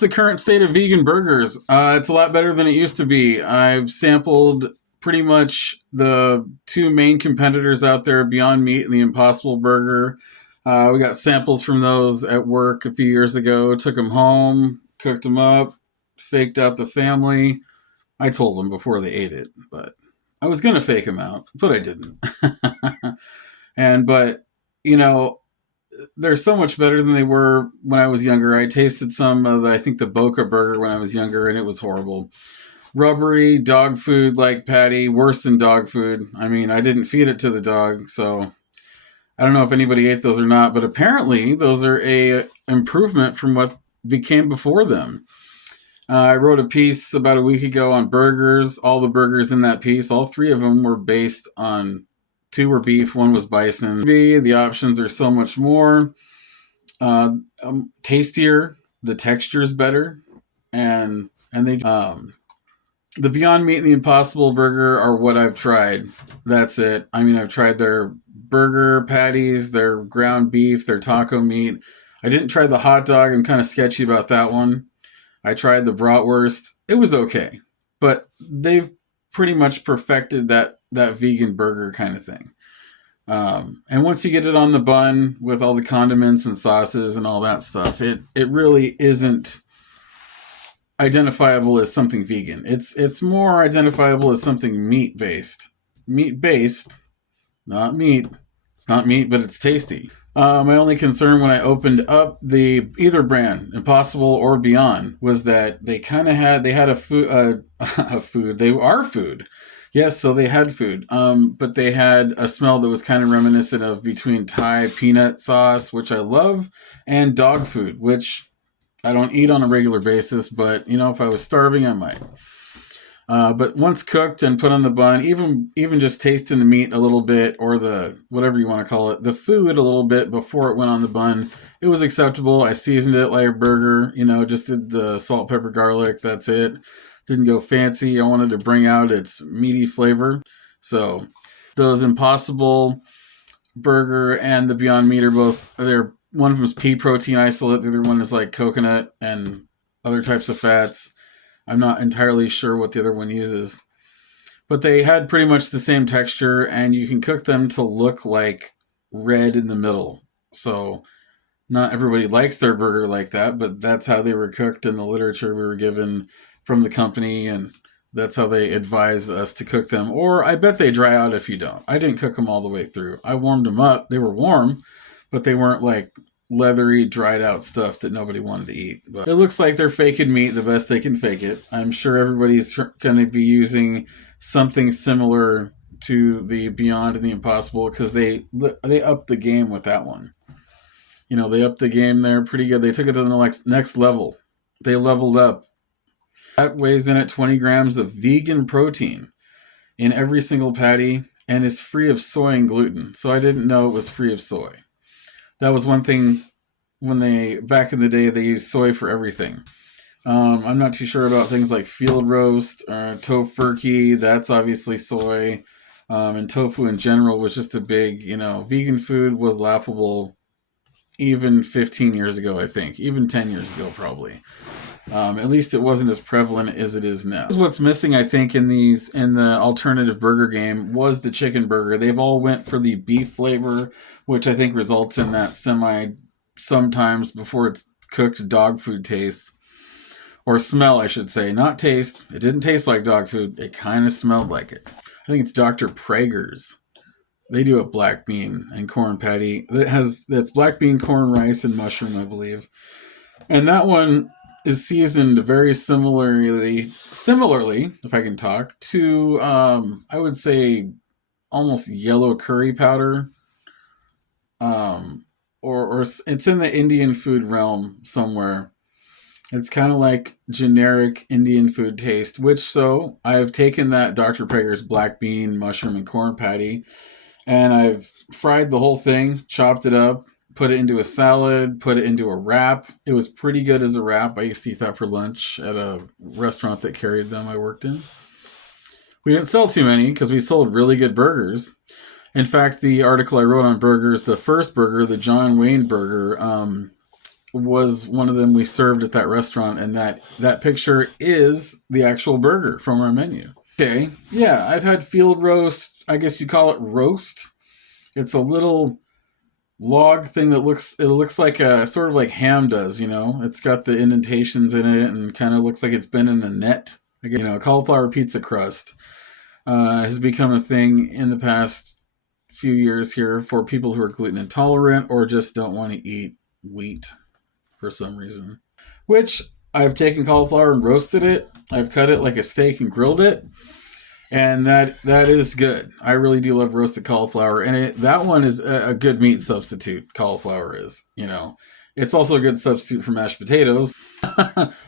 The current state of vegan burgers. It's a lot better than it used to be. I've sampled pretty much the two main competitors out there, Beyond Meat and the Impossible Burger. We got samples from those at work a few years ago. Took them home, cooked them up, faked out the family. I told them before they ate it, but I was gonna fake them out, but I didn't. But you know, they're so much better than they were when I was younger. I tasted some of I think the Boca burger when I was younger, and it was horrible. Rubbery dog food like patty, worse than dog food. I mean, I didn't feed it to the dog, so I don't know if anybody ate those or not, but apparently those are a improvement from what became before them. I wrote a piece about a week ago on burgers. All the burgers in that piece, all three of them were based on two were beef, one was bison. The options are so much more tastier. The texture is better, and they the Beyond Meat and the Impossible Burger are what I've tried. That's it. I mean, I've tried their burger patties, their ground beef, their taco meat. I didn't try the hot dog. I'm kind of sketchy about that one. I tried the bratwurst. It was okay, but they've pretty much perfected that vegan burger kind of thing. And once you get it on the bun with all the condiments and sauces and all that stuff, it really isn't identifiable as something vegan. It's more identifiable as something meat based. Meat based, not meat. It's not meat, but it's tasty. My only concern when I opened up the either brand, Impossible or Beyond, was that they had a food a food. They are food. Yes, so they had food. But they had a smell that was kind of reminiscent of between Thai peanut sauce, which I love, and dog food, which I don't eat on a regular basis, but if I was starving, I might. But once cooked and put on the bun, even just tasting the meat a little bit, or the whatever you want to call it, the food a little bit before it went on the bun, it was acceptable. I seasoned it like a burger, just did the salt, pepper, garlic. That's it. Didn't go fancy. I wanted to bring out its meaty flavor. So those Impossible Burger and the Beyond Meat are both, they're one of them is pea protein isolate. The other one is like coconut and other types of fats. I'm not entirely sure what the other one uses. But they had pretty much the same texture, and you can cook them to look like red in the middle. So not everybody likes their burger like that, but that's how they were cooked in the literature we were given from the company, and that's how they advise us to cook them. Or I bet they dry out if you don't. I didn't cook them all the way through. I warmed them up. They were warm, but they weren't like leathery, dried out stuff that nobody wanted to eat. But it looks like they're faking meat the best they can fake it. I'm sure everybody's going to be using something similar to the Beyond and the Impossible, because they upped the game with that one. They upped the game there pretty good. They took it to the next level. They leveled up. That weighs in at 20 grams of vegan protein in every single patty, and is free of soy and gluten. So I didn't know it was free of soy. That was one thing back in the day, they used soy for everything. I'm not too sure about things like field roast or tofurkey. That's obviously soy. And tofu in general was just a big, vegan food was laughable even 15 years ago, I think. Even 10 years ago, probably. At least it wasn't as prevalent as it is now. What's missing, I think, in the alternative burger game was the chicken burger. They've all went for the beef flavor, which I think results in that sometimes before it's cooked dog food taste. Or smell, I should say. Not taste. It didn't taste like dog food. It kind of smelled like it. I think it's Dr. Prager's. They do a black bean and corn patty. That's black bean, corn, rice, and mushroom, I believe. And that one is seasoned very similarly, if I can talk, to, I would say, almost yellow curry powder. Or it's in the Indian food realm somewhere. It's kind of like generic Indian food taste, so I've taken that Dr. Prager's black bean, mushroom, and corn patty, and I've fried the whole thing, chopped it up, put it into a salad, put it into a wrap. It was pretty good as a wrap. I used to eat that for lunch at a restaurant that carried them I worked in. We didn't sell too many because we sold really good burgers. In fact, the article I wrote on burgers, the first burger, the John Wayne burger, was one of them we served at that restaurant, and that picture is the actual burger from our menu. Okay, yeah, I've had field roast. I guess you call it roast. It's a little log thing that looks like a sort of like ham does. It's got the indentations in it and kind of looks like it's been in a net. Cauliflower pizza crust has become a thing in the past few years here for people who are gluten intolerant or just don't want to eat wheat for some reason. Which I've taken cauliflower and roasted it. I've cut it like a steak and grilled it. And that is good. I really do love roasted cauliflower. And that one is a good meat substitute, cauliflower is. It's also a good substitute for mashed potatoes.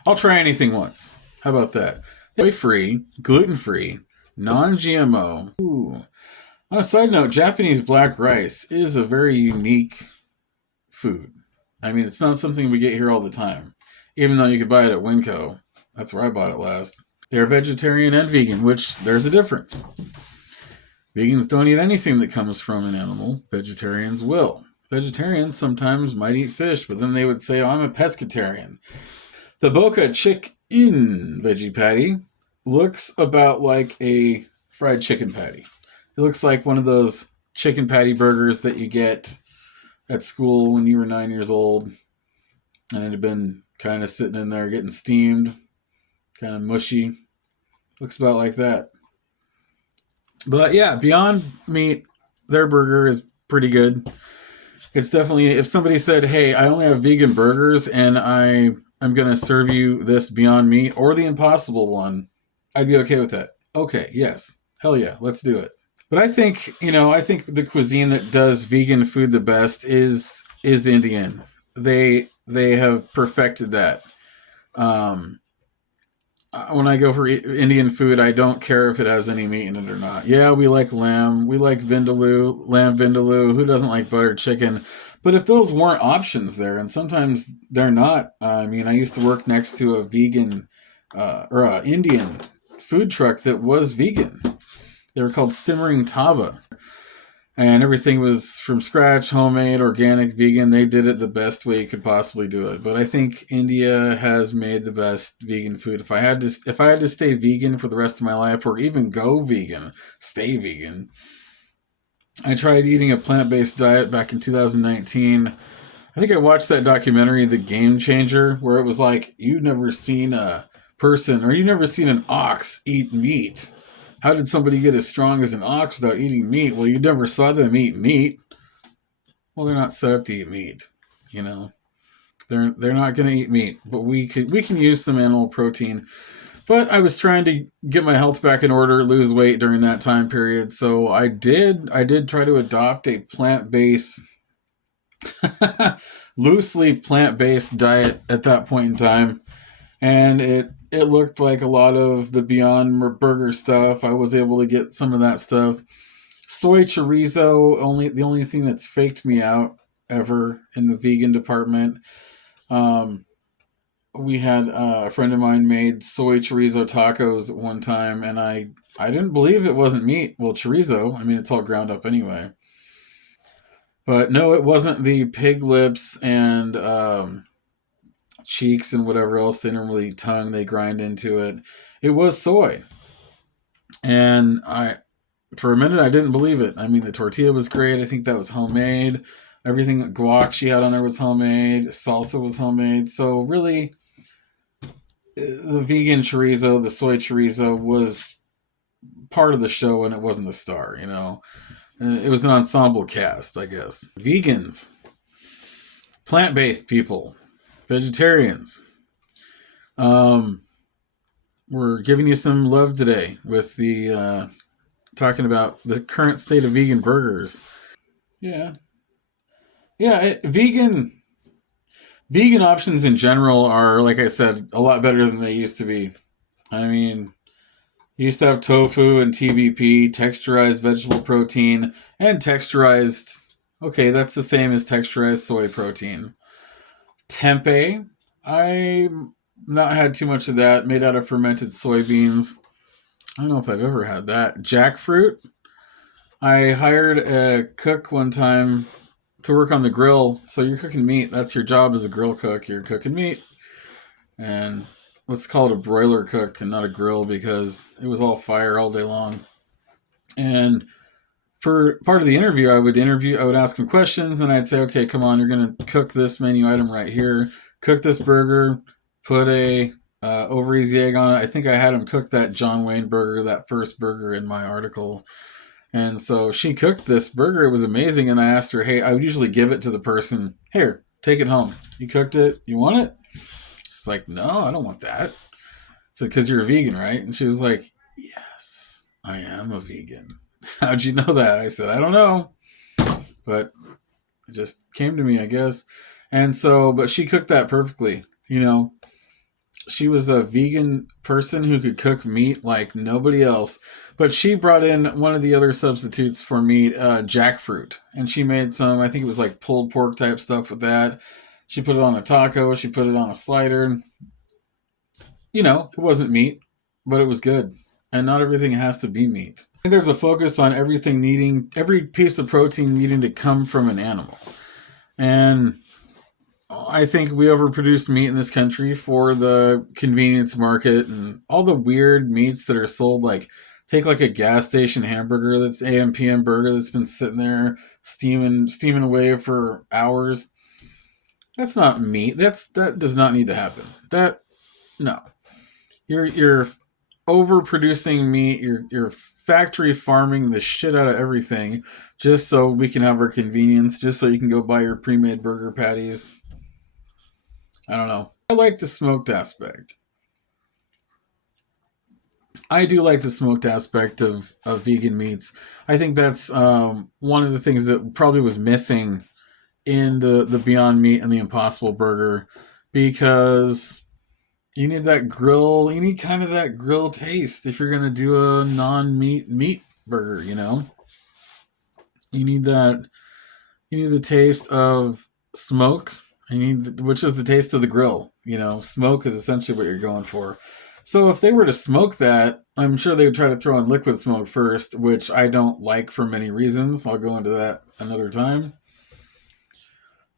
I'll try anything once. How about that? Soy-free, gluten-free, non-GMO. Ooh. On a side note, Japanese black rice is a very unique food. I mean, it's not something we get here all the time. Even though you could buy it at Winco. That's where I bought it last. They're vegetarian and vegan, which there's a difference. Vegans don't eat anything that comes from an animal. Vegetarians will. Vegetarians sometimes might eat fish, but then they would say, I'm a pescatarian. The Boca Chicken veggie patty looks about like a fried chicken patty. It looks like one of those chicken patty burgers that you get at school when you were 9 years old. And it had been kind of sitting in there getting steamed. Kind of mushy. Looks about like that. But yeah, Beyond Meat, their burger is pretty good. It's definitely, if somebody said, hey, I only have vegan burgers and I'm going to serve you this Beyond Meat or the Impossible one, I'd be okay with that. Okay, yes. Hell yeah, let's do it. But I think the cuisine that does vegan food the best is Indian. They have perfected that. When I go for Indian food, I don't care if it has any meat in it or not. Yeah, we like lamb. We like lamb vindaloo. Who doesn't like buttered chicken? But if those weren't options there, and sometimes they're not. I mean, I used to work next to a vegan or a Indian food truck that was vegan. They were called Simmering Tava. And everything was from scratch, homemade, organic, vegan. They did it the best way you could possibly do it. But I think India has made the best vegan food. If I had to stay vegan for the rest of my life, or even go vegan, stay vegan. I tried eating a plant-based diet back in 2019. I think I watched that documentary, The Game Changer, where it was like, you've never seen a person, or you've never seen an ox eat meat. How did somebody get as strong as an ox without eating meat? Well, you never saw them eat meat. Well, they're not set up to eat meat. They're not going to eat meat, but we can use some animal protein. But I was trying to get my health back in order, lose weight during that time period. So I did try to adopt a plant-based, loosely plant-based diet at that point in time. And it looked like a lot of the Beyond Burger stuff. I was able to get some of that stuff. Soy chorizo, the only thing that's faked me out ever in the vegan department. We had a friend of mine made soy chorizo tacos at one time, and I didn't believe it wasn't meat. Well, chorizo, I mean, it's all ground up anyway. But no, it wasn't the pig lips and cheeks and whatever else they normally tongue they grind into it. It was soy. And for a minute I didn't believe it. I mean, the tortilla was great. I think that was homemade. Everything guac she had on there was homemade. Salsa was homemade. So really, the vegan chorizo, the soy chorizo was part of the show and it wasn't the star, It was an ensemble cast, I guess. Vegans, plant-based people, vegetarians. We're giving you some love today with the talking about the current state of vegan burgers. Yeah. Vegan options in general are, like I said, a lot better than they used to be. I mean, you used to have tofu and TVP, texturized vegetable protein, and texturized. Okay, that's the same as texturized soy protein. Tempeh, I not had too much of that, made out of fermented soybeans. I don't know if I've ever had that. Jackfruit, I hired a cook one time to work on the grill. So you're cooking meat. That's your job as a grill cook. You're cooking meat. And let's call it a broiler cook and not a grill because it was all fire all day long. And for part of the interview, I would ask him questions and I'd say, okay, come on, you're going to cook this menu item right here. Cook this burger, put a over easy egg on it. I think I had him cook that John Wayne burger, that first burger in my article. And so she cooked this burger. It was amazing. And I asked her, hey, I would usually give it to the person. Here, take it home. You cooked it. You want it? She's like, no, I don't want that. So, because you're a vegan, right? And she was like, yes, I am a vegan. How'd you know that? I said, I don't know. But it just came to me, I guess. And so, but she cooked that perfectly. You know, she was a vegan person who could cook meat like nobody else. But she brought in one of the other substitutes for meat, jackfruit. And she made some, I think it was like pulled pork type stuff with that. She put it on a taco. She put it on a slider. You know, it wasn't meat, but it was good. And not everything has to be meat. I think there's a focus on every piece of protein needing to come from an animal. And I think we overproduce meat in this country for the convenience market and all the weird meats that are sold. Like, take like a gas station hamburger that's AM PM burger that's been sitting there steaming away for hours. That's not meat. That does not need to happen. No. You're overproducing meat. You're factory farming the shit out of everything just so we can have our convenience, just so you can go buy your pre-made burger patties. I don't know. I like the smoked aspect. I do like the smoked aspect of vegan meats. I think that's one of the things that probably was missing in the Beyond Meat and the Impossible Burger, because you need that grill, you need kind of that grill taste if you're going to do a non-meat burger, you know? You need the taste of smoke, which is the taste of the grill, you know? Smoke is essentially what you're going for. So if they were to smoke that, I'm sure they would try to throw in liquid smoke first, which I don't like for many reasons. I'll go into that another time.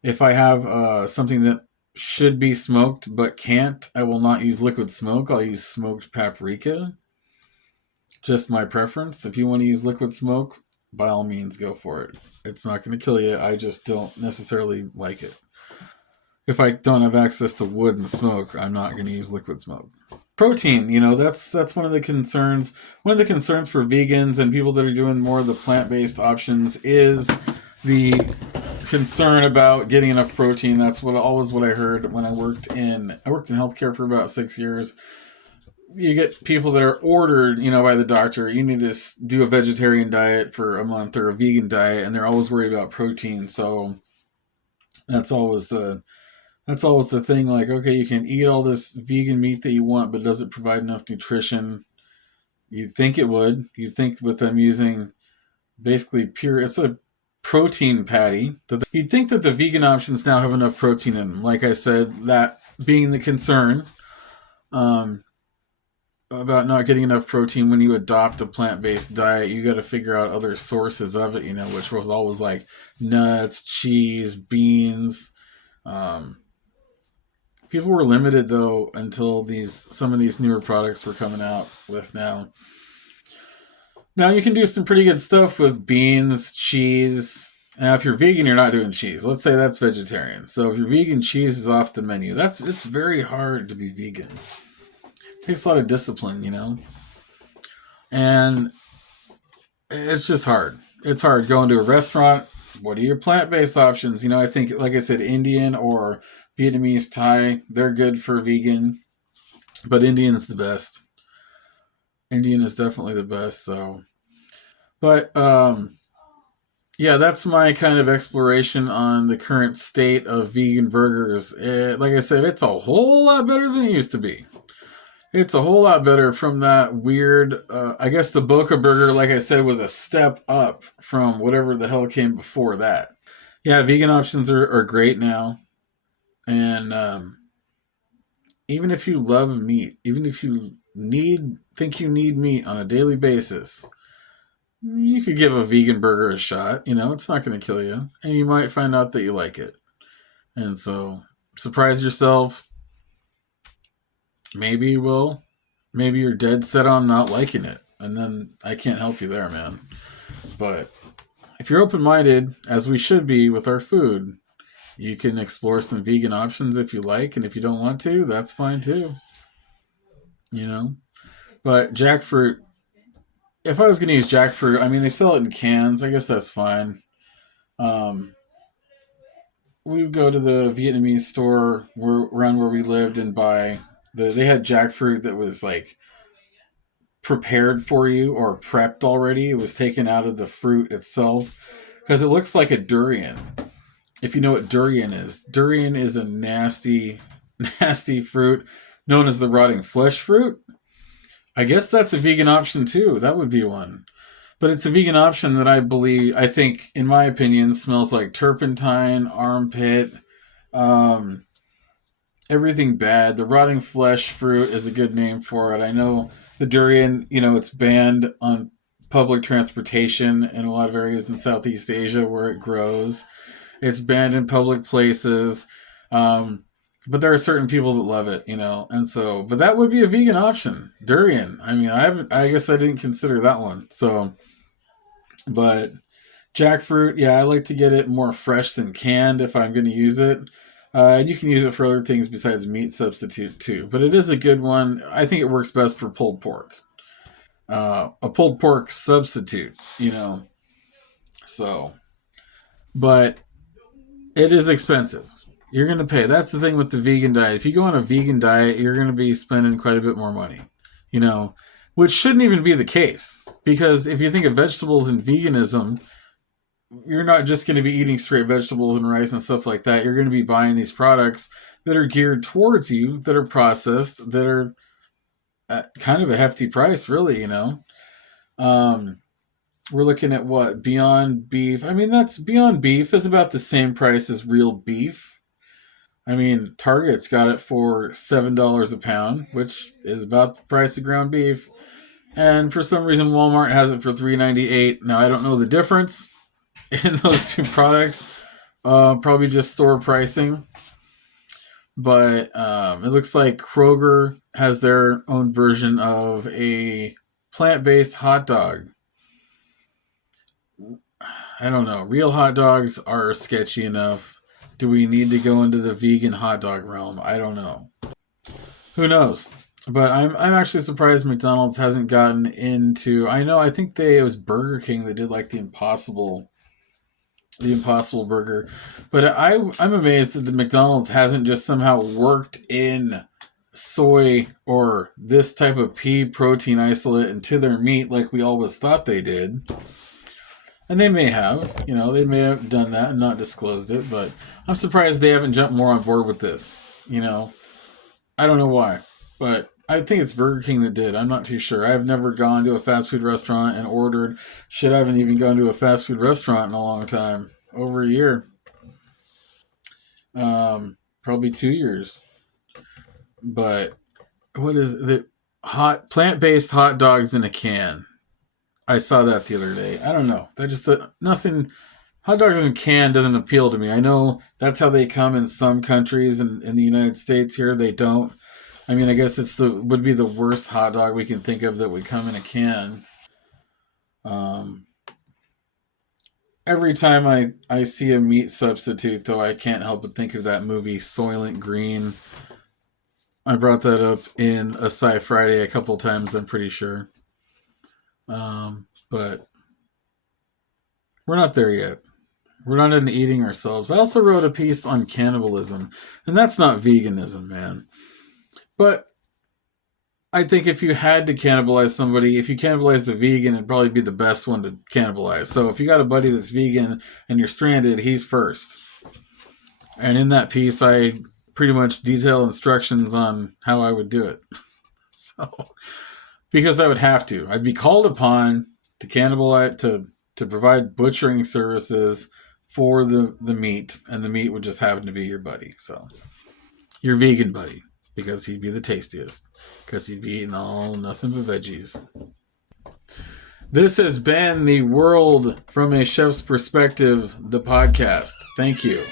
If I have something that should be smoked but can't, I will not use liquid smoke. I'll use smoked paprika. Just my preference. If you want to use liquid smoke, by all means, go for it. It's not going to kill you. I just don't necessarily like it. If I don't have access to wood and smoke, I'm not going to use liquid smoke. Protein, you know, that's one of the concerns. One of the concerns for vegans and people that are doing more of the plant-based options is the concern about getting enough protein. That's what I heard when I worked in healthcare for about 6 years. You get people that are ordered, you know, by the doctor, you need to do a vegetarian diet for a month or a vegan diet, and they're always worried about protein. So that's always the thing. Like, okay, you can eat all this vegan meat that you want, but does it provide enough nutrition? You'd think it would. You'd think with them using basically it's a protein patty. You'd think that the vegan options now have enough protein in them. Like I said, that being the concern about not getting enough protein when you adopt a plant-based diet, you got to figure out other sources of it, you know, which was always like nuts, cheese, beans. People were limited though until some of these newer products were coming out with now. Now you can do some pretty good stuff with beans, cheese. Now if you're vegan, you're not doing cheese. Let's say that's vegetarian. So if you're vegan, cheese is off the menu. It's very hard to be vegan. It takes a lot of discipline, you know? And it's just hard. It's hard going to a restaurant. What are your plant-based options? You know, I think, like I said, Indian or Vietnamese, Thai, they're good for vegan. But Indian's the best. Indian is definitely the best, so. But, yeah, that's my kind of exploration on the current state of vegan burgers. Like I said, it's a whole lot better than it used to be. It's a whole lot better from that weird, I guess the Boca burger, like I said, was a step up from whatever the hell came before that. Yeah, vegan options are great now. And even if you love meat, even if you think you need meat on a daily basis, You could give a vegan burger a shot. It's not going to kill you. And you might find out that you like it. And so, surprise yourself. Maybe you will. Maybe you're dead set on not liking it. And then I can't help you there, man. But if you're open minded, as we should be with our food, you can explore some vegan options if you like. And if you don't want to, that's fine too. You know? But jackfruit, if I was going to use jackfruit, I mean, they sell it in cans. I guess that's fine. Um, we would go to the Vietnamese store around where we lived and buy they had jackfruit that was like prepared for you or prepped already. It was taken out of the fruit itself because it looks like a durian. If you know what durian is a nasty, nasty fruit known as the rotting flesh fruit. I guess that's a vegan option too. That would be one. But it's a vegan option that I think, in my opinion, smells like turpentine, armpit, um, everything bad. The rotting flesh fruit is a good name for it. I know the durian, it's banned on public transportation in a lot of areas in Southeast Asia where it grows. It's banned in public places. Um, but there are certain people that love it, and so, but that would be a vegan option. Durian. I mean, I guess I didn't consider that one. So, but jackfruit, yeah, I like to get it more fresh than canned if I'm going to use it. And you can use it for other things besides meat substitute too. But it is a good one. I think it works best for pulled pork. A pulled pork substitute. So, but it is expensive. You're going to pay. That's the thing with the vegan diet. If you go on a vegan diet, you're going to be spending quite a bit more money. You know, which shouldn't even be the case. Because if you think of vegetables and veganism, you're not just going to be eating straight vegetables and rice and stuff like that. You're going to be buying these products that are geared towards you, that are processed, that are at kind of a hefty price, really. Um, we're looking at what? Beyond Beef. I mean, that's Beyond Beef is about the same price as real beef. I mean, Target's got it for $7 a pound, which is about the price of ground beef. And for some reason, Walmart has it for $3.98. Now, I don't know the difference in those two products. Probably just store pricing. But it looks like Kroger has their own version of a plant-based hot dog. I don't know. Real hot dogs are sketchy enough. Do we need to go into the vegan hot dog realm? I don't know. Who knows? But I'm actually surprised McDonald's hasn't gotten into. I think it was Burger King that did like the Impossible Burger. But I'm amazed that the McDonald's hasn't just somehow worked in soy or this type of pea protein isolate into their meat like we always thought they did. And they may have, they may have done that and not disclosed it, but I'm surprised they haven't jumped more on board with this. I don't know why, but I think it's Burger King that did. I'm not too sure. I've never gone to a fast food restaurant and ordered. Shit, I haven't even gone to a fast food restaurant in a long time. Over a year. Probably 2 years. But what is the plant-based hot dogs in a can? I saw that the other day. I don't know. That just nothing. Hot dogs in a can doesn't appeal to me. I know that's how they come in some countries, and in the United States here they don't. I mean, I guess would be the worst hot dog we can think of that would come in a can. Um, every time I see a meat substitute, though, I can't help but think of that movie Soylent Green. I brought that up in a Sci Friday a couple times, I'm pretty sure. But we're not there yet. We're not into eating ourselves. I also wrote a piece on cannibalism, and that's not veganism, man. But I think if you had to cannibalize somebody, if you cannibalize the vegan, it'd probably be the best one to cannibalize. So if you got a buddy that's vegan and you're stranded, he's first. And in that piece, I pretty much detail instructions on how I would do it. So, because I would have to. I'd be called upon to cannibalize, to provide butchering services for the meat, and the meat would just happen to be your buddy. So, your vegan buddy, because he'd be the tastiest, because he'd be eating all nothing but veggies. This has been the World from a Chef's Perspective, the podcast. Thank you.